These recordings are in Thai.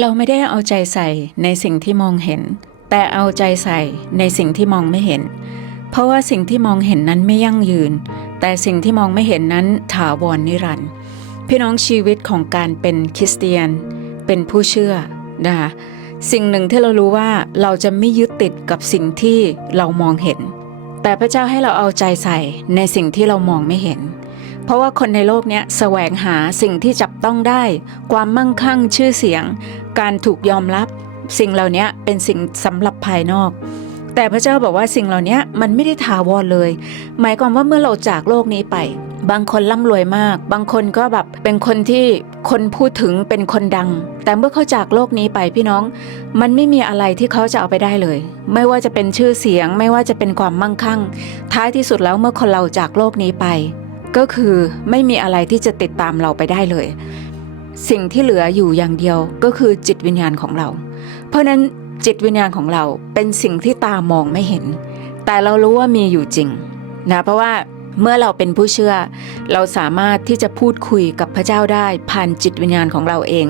เราไม่ได้เอาใจใส่ในสิ่งที่มองเห็น แต่เอาใจใส่ในสิ่งที่มองไม่เห็น เพราะว่าสิ่งที่มองเห็นนั้นไม่ยั่งยืน แต่สิ่งที่มองไม่เห็นนั้นถาวรนิรันดร์พี่น้องชีวิตของการเป็นคริสเตียน เป็นผู้เชื่อนะคะสิ่งหนึ่งที่เรารู้ว่าเราจะไม่ยึดติดกับสิ่งที่เรามองเห็น แต่พระเจ้าให้เราเอาใจใส่ในสิ่งที่เรามองไม่เห็น เพราะว่าคนในโลกนี้แสวงหาสิ่งที่จับต้องได้ ความมั่งคั่งชื่อเสียง การถูกยอมรับ สิ่งเหล่านี้เป็นสิ่งสำหรับภายนอก แต่พระเจ้าบอกว่าสิ่งเหล่านี้มันไม่ได้ถาวรเลย หมายความว่าเมื่อเราจากโลกนี้ไป บางคนร่ำรวยมาก บางคนก็แบบเป็นคนที่คนพูดถึงเป็นคนดัง แต่เมื่อเขาจากโลกนี้ไปพี่น้อง มันไม่มีอะไรที่เขาจะเอาไปได้เลย ไม่ว่าจะเป็นชื่อเสียง ไม่ว่าจะเป็นความมั่งคั่ง ท้ายที่สุดแล้วเมื่อคนเราจากโลกนี้ไป ก็คือไม่มีอะไรที่จะติดตามเราไปได้เลย สิ่งที่เหลืออยู่อย่างเดียวก็คือจิตวิญญาณของเรา เพราะนั้นจิตวิญญาณของเราเป็นสิ่งที่ตามองไม่เห็น แต่เรารู้ว่ามีอยู่จริงนะเพราะว่า เมื่อเราเป็นผู้เชื่อ เราสามารถที่จะพูดคุยกับพระเจ้าได้ผ่านจิตวิญญาณของเราเอง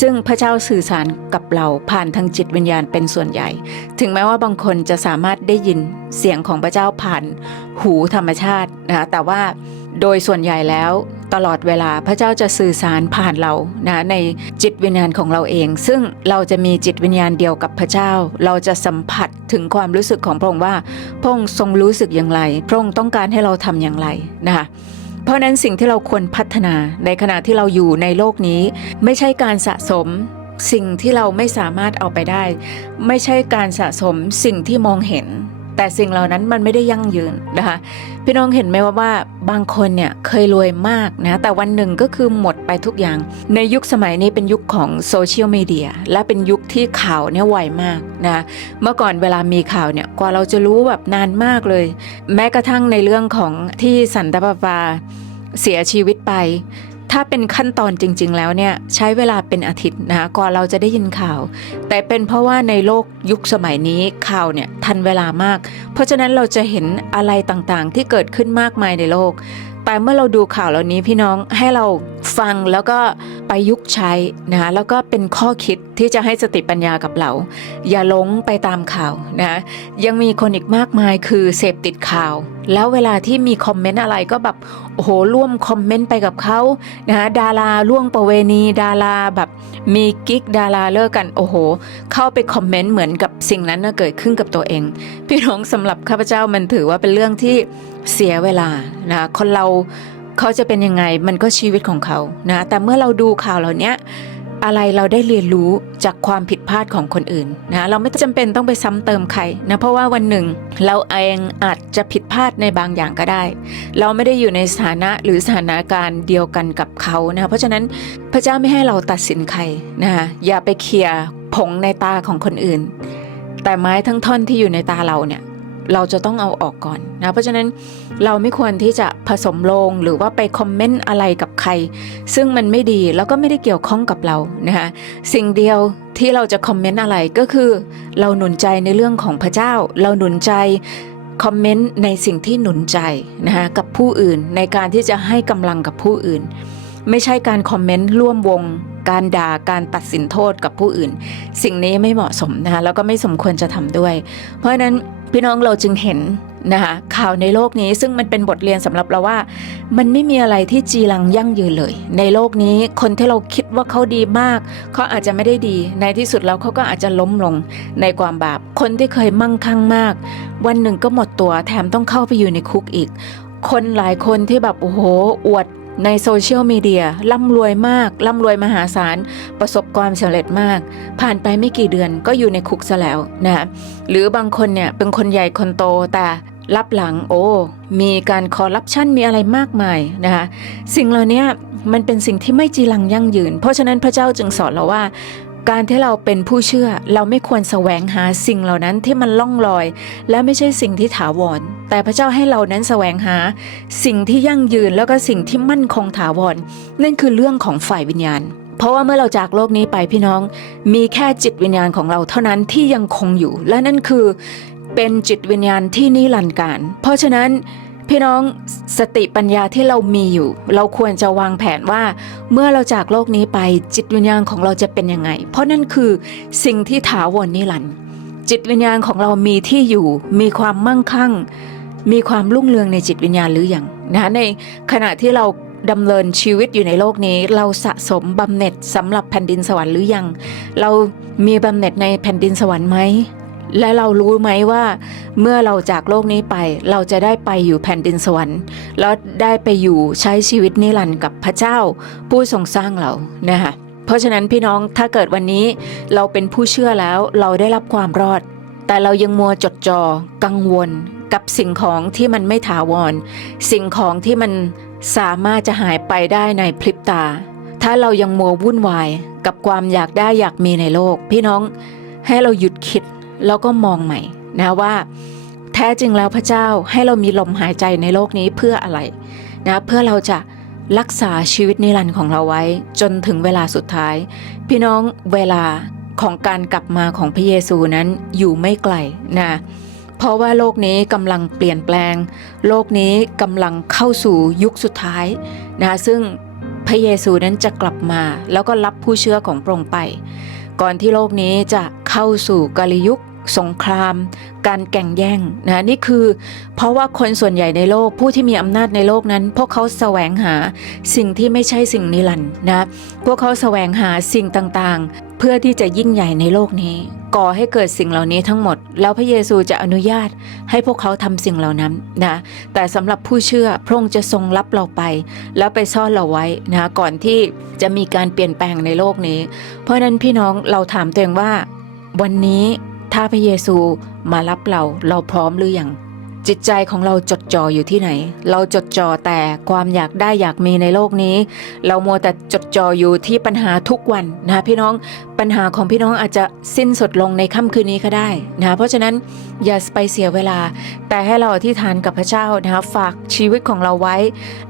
ซึ่งพระเจ้าสื่อสารกับเราผ่านทางจิตวิญญาณเป็นส่วนใหญ่ ถึงแม้ว่าบางคนจะสามารถได้ยินเสียงของพระเจ้าผ่านหูธรรมชาตินะคะแต่ว่าโดยส่วนใหญ่แล้ว ตลอดเวลาพระเจ้าจะสื่อสารผ่านเรานะในจิตวิญญาณของเราเอง ซึ่งเราจะมีจิตวิญญาณเดียวกับพระเจ้า เราจะสัมผัสถึงความรู้สึกของพระองค์ว่าพระองค์ทรงรู้สึกอย่างไรพระองค์ต้องการให้เราทำอย่างไรนะคะเพราะนั้นสิ่งที่เราควรพัฒนาในขณะที่เราอยู่ในโลกนี้ ไม่ใช่การสะสมสิ่งที่เราไม่สามารถเอาไปได้ ไม่ใช่การสะสมสิ่งที่มองเห็น แต่สิ่งเหล่านั้นมันไม่ได้ยั่งยืนนะคะ พี่น้องเห็นไหมว่าว่าบางคนเนี่ยเคยรวยมากนะแต่วันหนึ่งก็คือหมดไปทุกอย่าง ในยุคสมัยนี้เป็นยุคของโซเชียลมีเดียและเป็นยุคที่ข่าวเนี่ยไวมากนะเมื่อก่อนเวลามีข่าวเนี่ยกว่าเราจะรู้แบบนานมากเลย แม้กระทั่งในเรื่องของที่สันตะปาปาเสียชีวิตไป ถ้าเป็นขั้นตอนจริง ๆ แล้วเนี่ยใช้เวลาเป็นอาทิตย์นะคะกว่าเราจะได้ยินข่าว แต่เป็นเพราะว่าในโลกยุคสมัยนี้ข่าวเนี่ยทันเวลามาก เพราะฉะนั้นเราจะเห็นอะไรต่างๆ ที่เกิดขึ้นมากมายในโลก แต่เมื่อเราดูข่าวเหล่านี้พี่น้องให้เราฟังแล้วก็ไปยุกใช้นะคะแล้วก็เป็นข้อคิดที่จะให้สติปัญญากับเรา อย่าหลงไปตามข่าวนะยังมีคนอีกมากมายคือเสพติดข่าว แล้วเวลาที่มีคอมเมนต์อะไรก็แบบโอ้โหร่วมคอมเมนต์ไปกับเขานะคะดาราล่วงประเวณี ดาราแบบมีกิ๊กดาราเลิกกันโอ้โห เข้าไปคอมเมนต์เหมือนกับสิ่งนั้นน่ะเกิดขึ้นกับตัวเอง พี่น้องสำหรับข้าพเจ้ามันถือว่าเป็นเรื่องที่เสียเวลานะคนเราเขาจะเป็นยังไงมันก็ชีวิตของเขานะแต่เมื่อเราดูข่าวเหล่านี้ อะไรเราได้เรียนรู้จากความผิดพลาดของคนอื่นนะเราไม่จำเป็นต้องไปซ้ำเติมใครนะเพราะว่าวันหนึ่ง เราเองอาจจะผิดพลาดในบางอย่างก็ได้ เราไม่ได้อยู่ในสถานะหรือสถานการณ์เดียวกันกับเขานะเพราะฉะนั้นพระเจ้าไม่ให้เราตัดสินใครนะคะอย่าไปเคลียร์ผงในตาของคนอื่น แต่ไม้ทั้งท่อนที่อยู่ในตาเราเนี่ย เราจะต้องเอาออกก่อนนะเพราะฉะนั้นเราไม่ควรที่จะผสมลงหรือว่าไปคอมเมนต์อะไรกับใคร ซึ่งมันไม่ดีแล้วก็ไม่ได้เกี่ยวข้องกับเรานะคะสิ่งเดียวที่เราจะคอมเมนต์อะไรก็คือ เราหนุนใจในเรื่องของพระเจ้า เราหนุนใจคอมเมนต์ในสิ่งที่หนุนใจนะคะกับผู้อื่นในการที่จะให้กำลังกับผู้อื่น ไม่ใช่การคอมเมนต์ร่วมวง การด่าการตัดสินโทษกับผู้อื่น สิ่งนี้ไม่เหมาะสมนะคะแล้วก็ไม่สมควรจะทำด้วย เพราะฉะนั้น พี่น้องเราจึงเห็นนะคะข่าวในโลกนี้ซึ่งมันเป็นบทเรียนสำหรับเราว่า มันไม่มีอะไรที่จีรังยั่งยืนเลย ในโลกนี้คนที่เราคิดว่าเขาดีมากเขาอาจจะไม่ได้ดี ในที่สุดแล้วเขาก็อาจจะล้มลงในความบาป คนที่เคยมั่งคั่งมาก วันหนึ่งก็หมดตัวแถมต้องเข้าไปอยู่ในคุกอีก คนหลายคนที่แบบโอ้โหอวด ในโซเชียลมีเดียร่ำรวยมากร่ำรวยมหาศาล ประสบความสำเร็จมาก ผ่านไปไม่กี่เดือนก็อยู่ในคุกซะแล้วนะหรือบางคนเนี่ยเป็นคนใหญ่คนโตแต่รับหลังโอ้มีการคอร์รัปชันมีอะไรมากมายนะคะสิ่งเหล่านี้มันเป็นสิ่งที่ไม่จีรังยั่งยืน เพราะฉะนั้นพระเจ้าจึงสอนเราว่า การที่เราเป็นผู้เชื่อเราไม่ควรแสวงหาสิ่งเหล่านั้นที่มันล่องลอย และไม่ใช่สิ่งที่ถาวร แต่พระเจ้าให้เรานั้นแสวงหา สิ่งที่ยั่งยืนแล้วก็สิ่งที่มั่นคงถาวร นั่นคือเรื่องของฝ่ายวิญญาณ เพราะว่าเมื่อเราจากโลกนี้ไปพี่น้อง มีแค่จิตวิญญาณของเราเท่านั้นที่ยังคงอยู่ และนั่นคือเป็นจิตวิญญาณที่นิรันดร์การ เพราะฉะนั้น พี่น้องสติปัญญาที่เรามีอยู่ เราควรจะวางแผนว่า เมื่อเราจากโลกนี้ไปจิตวิญญาณของเราจะเป็นยังไง เพราะนั่นคือสิ่งที่ถาวรนิรันดร์จิตวิญญาณของเรามีที่อยู่ มีความมั่งคั่ง มีความรุ่งเรืองในจิตวิญญาณหรืออยังนะในขณะที่เราดำเนินชีวิตอยู่ในโลกนี้ เราสะสมบำเหน็จสำหรับแผ่นดินสวรรค์หรือยัง เรามีบำเหน็จในแผ่นดินสวรรค์ไหม และเรารู้ไหมว่า เมื่อเราจากโลกนี้ไป เราจะได้ไปอยู่แผ่นดินสวรรค์ แล้วได้ไปอยู่ใช้ชีวิตนิรันดร์กับพระเจ้า ผู้ทรงสร้างเรานะคะเพราะฉะนั้นพี่น้องถ้าเกิดวันนี้เราเป็นผู้เชื่อแล้วเราได้รับความรอด แต่เรายังมัวจดจอ่อกังวลกับสิ่งของที่มันไม่ถาวร สิ่งของที่มันสามารถจะหายไปได้ในพริบตา ถ้าเรายังมัววุ่นวายกับความอยากได้อยากมีในโลก พี่น้องให้เราหยุดคิด แล้วก็มองใหม่นะว่า แท้จริงแล้วพระเจ้าให้เรามีลมหายใจในโลกนี้เพื่ออะไรนะเพื่อเราจะรักษาชีวิตนิรันดร์ของเราไว้ จนถึงเวลาสุดท้าย พี่น้องเวลาของการกลับมาของพระเยซูนั้นอยู่ไม่ไกลนะเพราะว่าโลกนี้กำลังเปลี่ยนแปลง โลกนี้กำลังเข้าสู่ยุคสุดท้ายนะซึ่งพระเยซูนั้นจะกลับมา แล้วก็รับผู้เชื่อของพระองค์ไป ก่อนที่โลกนี้จะเข้าสู่กาลยุคสงคราม การแก่งแย่งนะนี่คือ เพราะว่าคนส่วนใหญ่ในโลกผู้ที่มีอำนาจในโลกนั้น พวกเขาแสวงหาสิ่งที่ไม่ใช่สิ่งนิรันดร์นะพวกเขาแสวงหาสิ่งต่าง เพื่อที่จะยิ่งใหญ่ในโลกนี้ ก่อให้เกิดสิ่งเหล่านี้ทั้งหมด แล้วพระเยซูจะอนุญาตให้พวกเขาทำสิ่งเหล่านั้นนะแต่สำหรับผู้เชื่อพระองค์จะทรงรับเราไป แล้วไปซ่อนเราไว้นะก่อนที่จะมีการเปลี่ยนแปลงในโลกนี้ เพราะนั้นพี่น้องเราถามตัวเองว่า วันนี้ถ้าพระเยซูมารับเราเราพร้อมหรือยัง จิตใจของเราจดจ่ออยู่ที่ไหน เราจดจ่อแต่ความอยากได้อยากมีในโลกนี้ เรามัวแต่จดจ่ออยู่ที่ปัญหาทุกวันนะพี่น้องปัญหาของพี่น้องอาจจะสิ้นสุดลงในค่ำคืนนี้ก็ได้นะเพราะฉะนั้นอย่าไปเสียเวลา แต่ให้เราอธิษฐานกับพระเจ้านะคะฝากชีวิตของเราไว้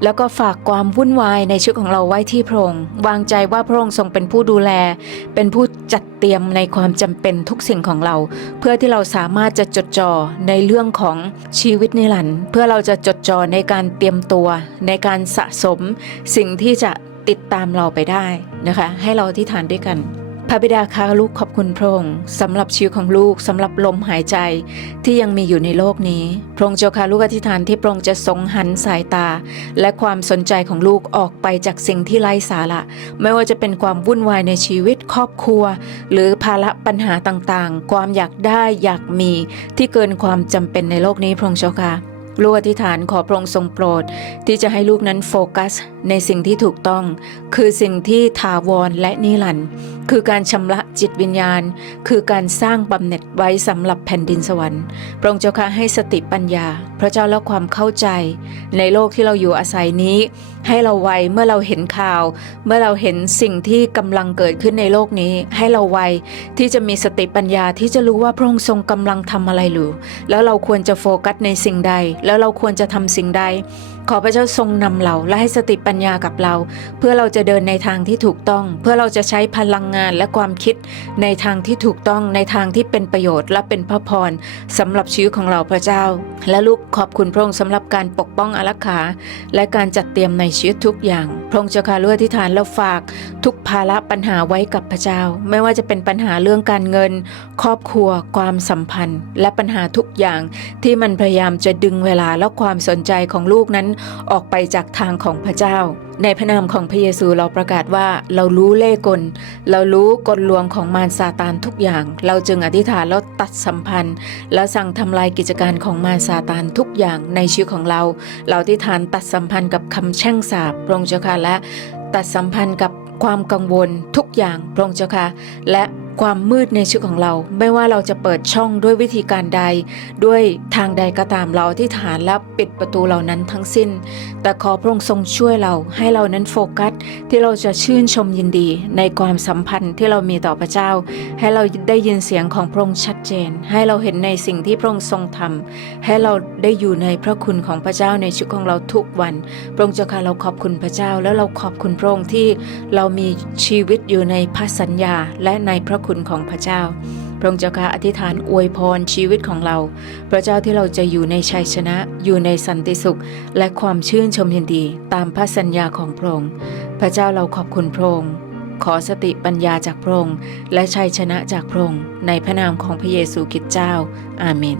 แล้วก็ฝากความวุ่นวายในชีวิตของเราไว้ที่พระองค์วางใจว่าพระองค์ทรงเป็นผู้ดูแล เป็นผู้จัดเตรียมในความจำเป็นทุกสิ่งของเรา เพื่อที่เราสามารถจะจดจ่อในเรื่องของชีวิตนิรันดร์เพื่อเราจะจดจ่อในการเตรียมตัว ในการสะสมสิ่งที่จะติดตามเราไปได้นะคะ ให้เราอธิษฐานด้วยกัน พระบิดาคะลูกขอบคุณพระองค์สำหรับชีวิตของลูกสำหรับลมหายใจที่ยังมีอยู่ในโลกนี้ พระองค์เจ้าค่ะลูกอธิษฐานที่พระองค์จะทรงหันสายตา และความสนใจของลูกออกไปจากสิ่งที่ไร้สาระไม่ว่าจะเป็นความวุ่นวายในชีวิตครอบครัว หรือภาระปัญหาต่างๆ ความอยากได้อยากมีที่เกินความจำเป็นในโลกนี้พระองค์เจ้าค่ะ ลูกอธิษฐานขอพระองค์ทรงโปรด ที่จะให้ลูกนั้นโฟกัส ในสิ่งที่ถูกต้อง คือสิ่งที่ถาวรและนิรันดร์คือการชำระจิตวิญญาณ คือการสร้างบำเหน็จไว้สำหรับแผ่นดินสวรรค์พระองค์เจ้าค่ะให้สติปัญญา พระเจ้าและความเข้าใจ ในโลกที่เราอยู่อาศัยนี้ ให้เราไวเมื่อเราเห็นข่าว เมื่อเราเห็นสิ่งที่กำลังเกิดขึ้นในโลกนี้ ให้เราไวที่จะมีสติปัญญาที่จะรู้ว่าพระองค์ทรงกำลังทำอะไรหรือแล้วเราควรจะโฟกัสในสิ่งใดแล้วเราควรจะทำสิ่งใด ขอพระเจ้าทรงนำเราและให้สติปัญญากับเรา เพื่อเราจะเดินในทางที่ถูกต้อง เพื่อเราจะใช้พลังงานและความคิดในทางที่ถูกต้องในทางที่เป็นประโยชน์และเป็นพระพรสำหรับชีวิตของเราพระเจ้า และลูกขอบคุณพระองค์สำหรับการปกป้องอารักขา และการจัดเตรียมในชีวิตทุกอย่าง พระองค์เจ้าค่ะลูกอธิษฐานแล้วฝาก ทุกภาระปัญหาไว้กับพระเจ้า ไม่ว่าจะเป็นปัญหาเรื่องการเงิน ครอบครัว ความสัมพันธ์ และปัญหาทุกอย่างที่มันพยายามจะดึงเวลาและความสนใจของลูกนั้นออกไปจากทางของพระเจ้า ในพระนามของพระเยซูเราประกาศว่าเรารู้เล่กล เรารู้กลลวงของมารซาตานทุกอย่าง เราจึงอธิษฐานแล้วตัดสัมพันธ์ และสั่งทำลายกิจการของมารซาตานทุกอย่างในชีวิตของเรา เราอธิษฐานตัดสัมพันธ์กับคำแช่งสาปพระองค์เจ้าค่ะและตัดสัมพันธ์กับความกังวลทุกอย่างพระองค์เจ้าค่ะและ ความมืดในชีวิตของเรา ไม่ว่าเราจะเปิดช่องด้วยวิธีการใด ด้วยทางใดก็ตามเราที่ฐานและปิดประตูเหล่านั้นทั้งสิ้น แต่ขอพระองค์ทรงช่วยเราให้เรานั้นโฟกัส ที่เราจะชื่นชมยินดีในความสัมพันธ์ที่เรามีต่อพระเจ้า ให้เราได้ยินเสียงของพระองค์ชัดเจน ให้เราเห็นในสิ่งที่พระองค์ทรงทำให้เราได้อยู่ในพระคุณของพระเจ้าในชีวิตของเราทุกวัน พระองค์เจ้าค่ะเราขอบคุณพระเจ้า แล้วเราขอบคุณพระองค์ที่เรามีชีวิตอยู่ในพระสัญญาและในพระคุณของพระเจ้า พระองค์เจ้าค่ะอธิษฐานอวยพรชีวิตของเรา พระเจ้าที่เราจะอยู่ในชัยชนะ อยู่ในสันติสุข และความชื่นชมยินดี ตามพระสัญญาของพระองค์ พระเจ้าเราขอบคุณพระองค์ขอสติปัญญาจากพระองค์และชัยชนะจากพระองค์ในพระนามของพระเยซูคริสต์เจ้า อาเมน